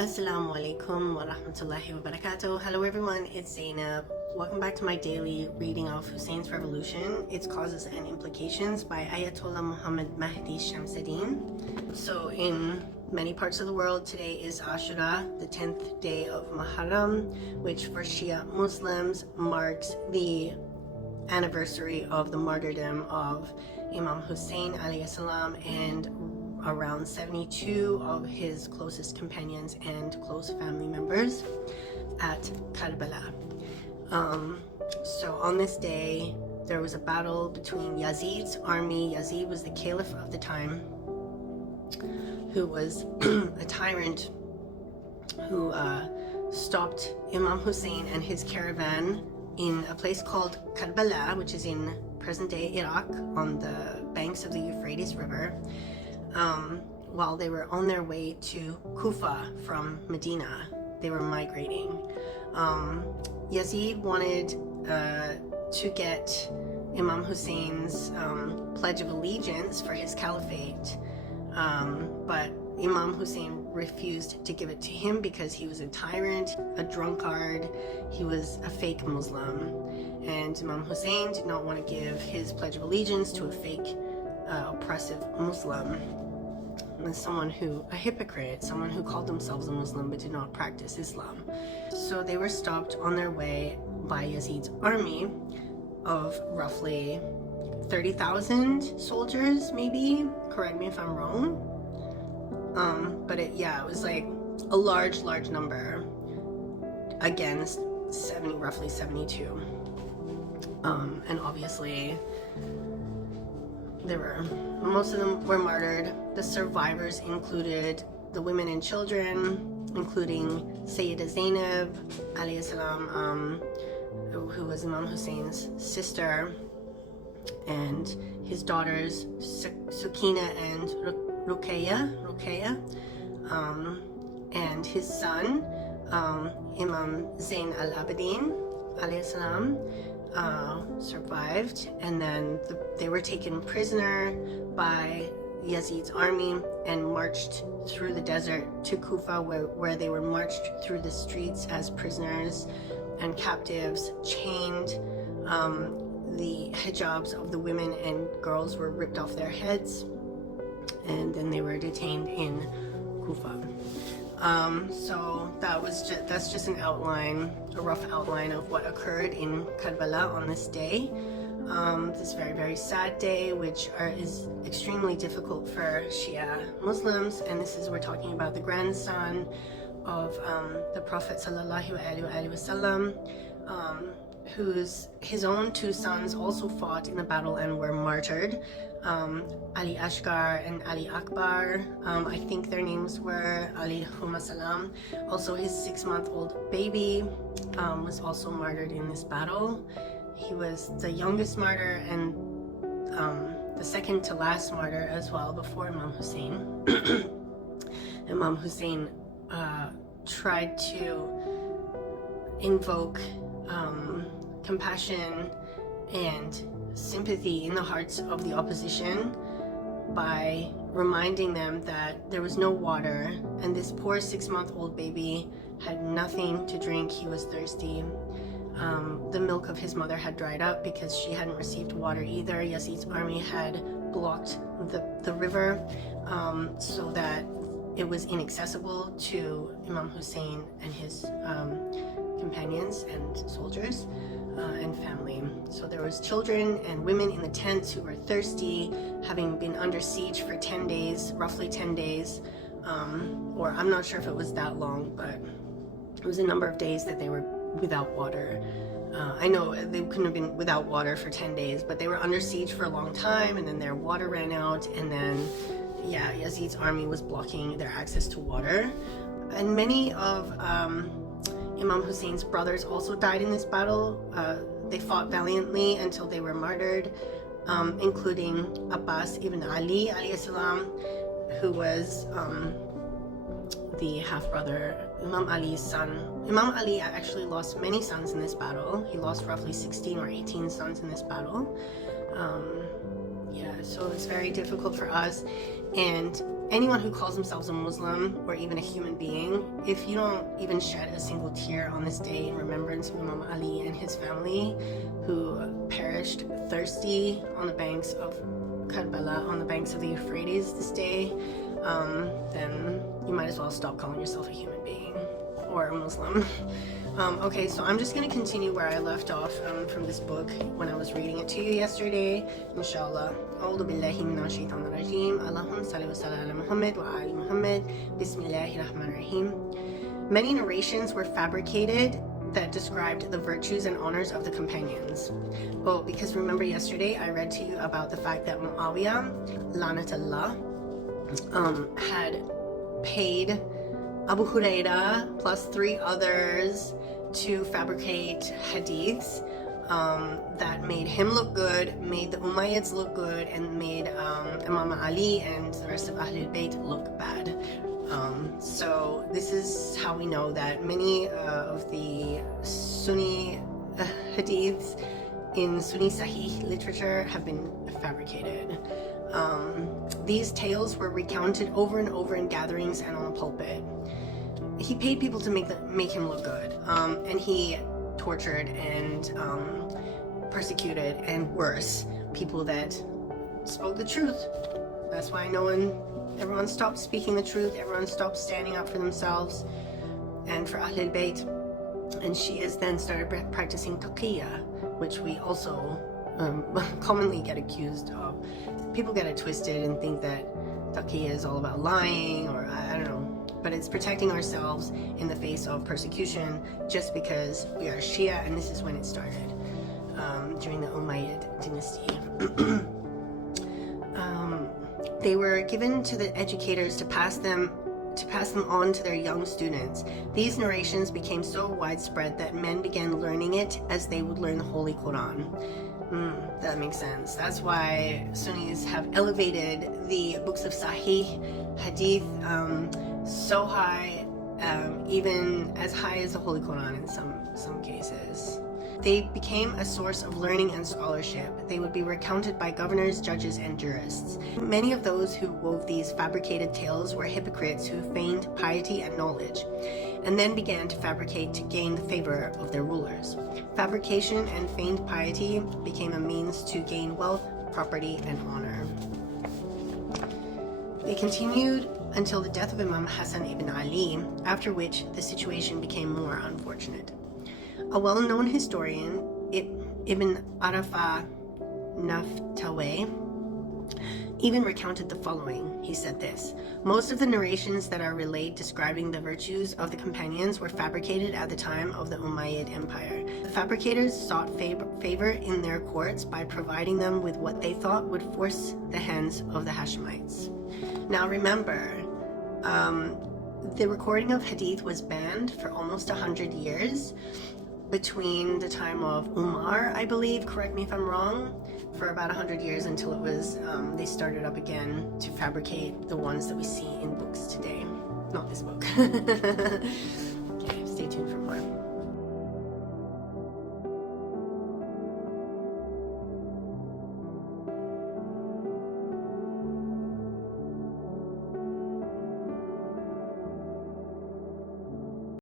Assalamu alaikum wa rahmatullahi wa barakatuh. Hello everyone, it's Zainab. Welcome back to my daily reading of Hussein's Revolution, Its Causes and Implications by Ayatollah Muhammad Mahdi Shamsuddin. So in many parts of the world, today is Ashura, the 10th day of Muharram, which for Shia Muslims marks the anniversary of the martyrdom of Imam Hussain alayhi salam and around 72 of his closest companions and close family members at Karbala. So on this day, there was a battle between Yazid's army. Yazid was the caliph of the time, who was a tyrant who stopped Imam Hussain and his caravan in a place called Karbala, which is in present-day Iraq on the banks of the Euphrates River, while they were on their way to Kufa from Medina. They were migrating. Yazid wanted to get Imam Hussein's Pledge of Allegiance for his caliphate, but Imam Hussein refused to give it to him because he was a tyrant, a drunkard, he was a fake Muslim, and Imam Hussein did not want to give his Pledge of Allegiance to a fake, oppressive Muslim, a hypocrite, someone who called themselves a Muslim but did not practice Islam. So they were stopped on their way by Yazid's army of roughly 30,000 soldiers, maybe, correct me if I'm wrong. But it was like a large number against roughly 72. And obviously most of them were martyred. The survivors included the women and children, including Sayyida Zainab alayhi salam, who was Imam Hussein's sister, and his daughters Sukina and Ruqayya, and his son Imam Zain al-Abidin alayhi salam survived, and then they were taken prisoner by Yazid's army and marched through the desert to Kufa, where they were marched through the streets as prisoners and captives, chained. The hijabs of the women and girls were ripped off their heads, and then they were detained in Kufa. So that's just a rough outline of what occurred in Karbala on this day. This very, very sad day, which is extremely difficult for Shia Muslims, and we're talking about the grandson of the Prophet sallallahu alaihi wasallam, his own two sons also fought in the battle and were martyred. Ali Ashgar and Ali Akbar, I think their names were Ali Salam. Also his 6-month-old baby was also martyred in this battle. He was the youngest martyr and the second to last martyr as well before Imam Hussein. Imam Hussein tried to invoke compassion and sympathy in the hearts of the opposition by reminding them that there was no water, and this poor 6-month-old baby had nothing to drink. He was thirsty. The milk of his mother had dried up because she hadn't received water either. Yazid's army had blocked the river so that it was inaccessible to Imam Hussein and his companions and soldiers and family. So there was children and women in the tents who were thirsty, having been under siege for 10 days, roughly 10 days, or I'm not sure if it was that long, but it was a number of days that they were without water. I know they couldn't have been without water for 10 days, but they were under siege for a long time, and then their water ran out, and then Yazid's army was blocking their access to water. And many of Imam Hussein's brothers also died in this battle. They fought valiantly until they were martyred, including Abbas ibn Ali alayhi salam, who was the half-brother, Imam Ali's son. Imam Ali actually lost many sons in this battle. He lost roughly 16 or 18 sons in this battle. So it's very difficult for us. And anyone who calls themselves a Muslim or even a human being, if you don't even shed a single tear on this day in remembrance of Imam Ali and his family who perished thirsty on the banks of Karbala, on the banks of the Euphrates this day, then you might as well stop calling yourself a human being or a Muslim. Okay, so I'm just going to continue where I left off from this book when I was reading it to you yesterday, inshallah. أعوذ بالله من الشيطان الرجيم اللهم صل وسلم على محمد وآل محمد بسم الله الرحمن الرحيم. Many narrations were fabricated that described the virtues and honors of the companions. Oh, because remember yesterday I read to you about the fact that Muawiyah, Lanatullah, had paid Abu Huraira plus 3 others to fabricate hadiths that made him look good, made the Umayyads look good, and made Imam Ali and the rest of Ahlul Bayt look bad. So this is how we know that many of the Sunni hadiths in Sunni Sahih literature have been fabricated. These tales were recounted over and over in gatherings and on a pulpit. He paid people to make him look good, and he tortured and persecuted, and worse, people that spoke the truth. That's why everyone stopped speaking the truth, everyone stopped standing up for themselves and for Ahlul Bayt, and Shias then started practicing taqiyya, which we also commonly get accused of. People get it twisted and think that taqiyya is all about lying, or I don't know, but it's protecting ourselves in the face of persecution just because we are Shia, and this is when it started, during the Umayyad dynasty. They were given to the educators to pass them on to their young students. These narrations became so widespread that men began learning it as they would learn the Holy Quran. That makes sense. That's why Sunnis have elevated the books of Sahih Hadith so high, even as high as the Holy Quran in some cases. They became a source of learning and scholarship. They would be recounted by governors, judges, and jurists. Many of those who wove these fabricated tales were hypocrites who feigned piety and knowledge, and then began to fabricate to gain the favor of their rulers. Fabrication and feigned piety became a means to gain wealth, property, and honor. They continued until the death of Imam Hussain ibn Ali, after which the situation became more unfortunate. A well-known historian, Ibn Arafa Naftaway, even recounted the following. He said this: most of the narrations that are relayed describing the virtues of the companions were fabricated at the time of the Umayyad Empire. The fabricators sought favor in their courts by providing them with what they thought would force the hands of the Hashemites. Now remember, the recording of hadith was banned for almost 100 years, between the time of Umar, I believe, correct me if I'm wrong, for about 100 years until it was, they started up again to fabricate the ones that we see in books today. Not this book. Okay, stay tuned for more.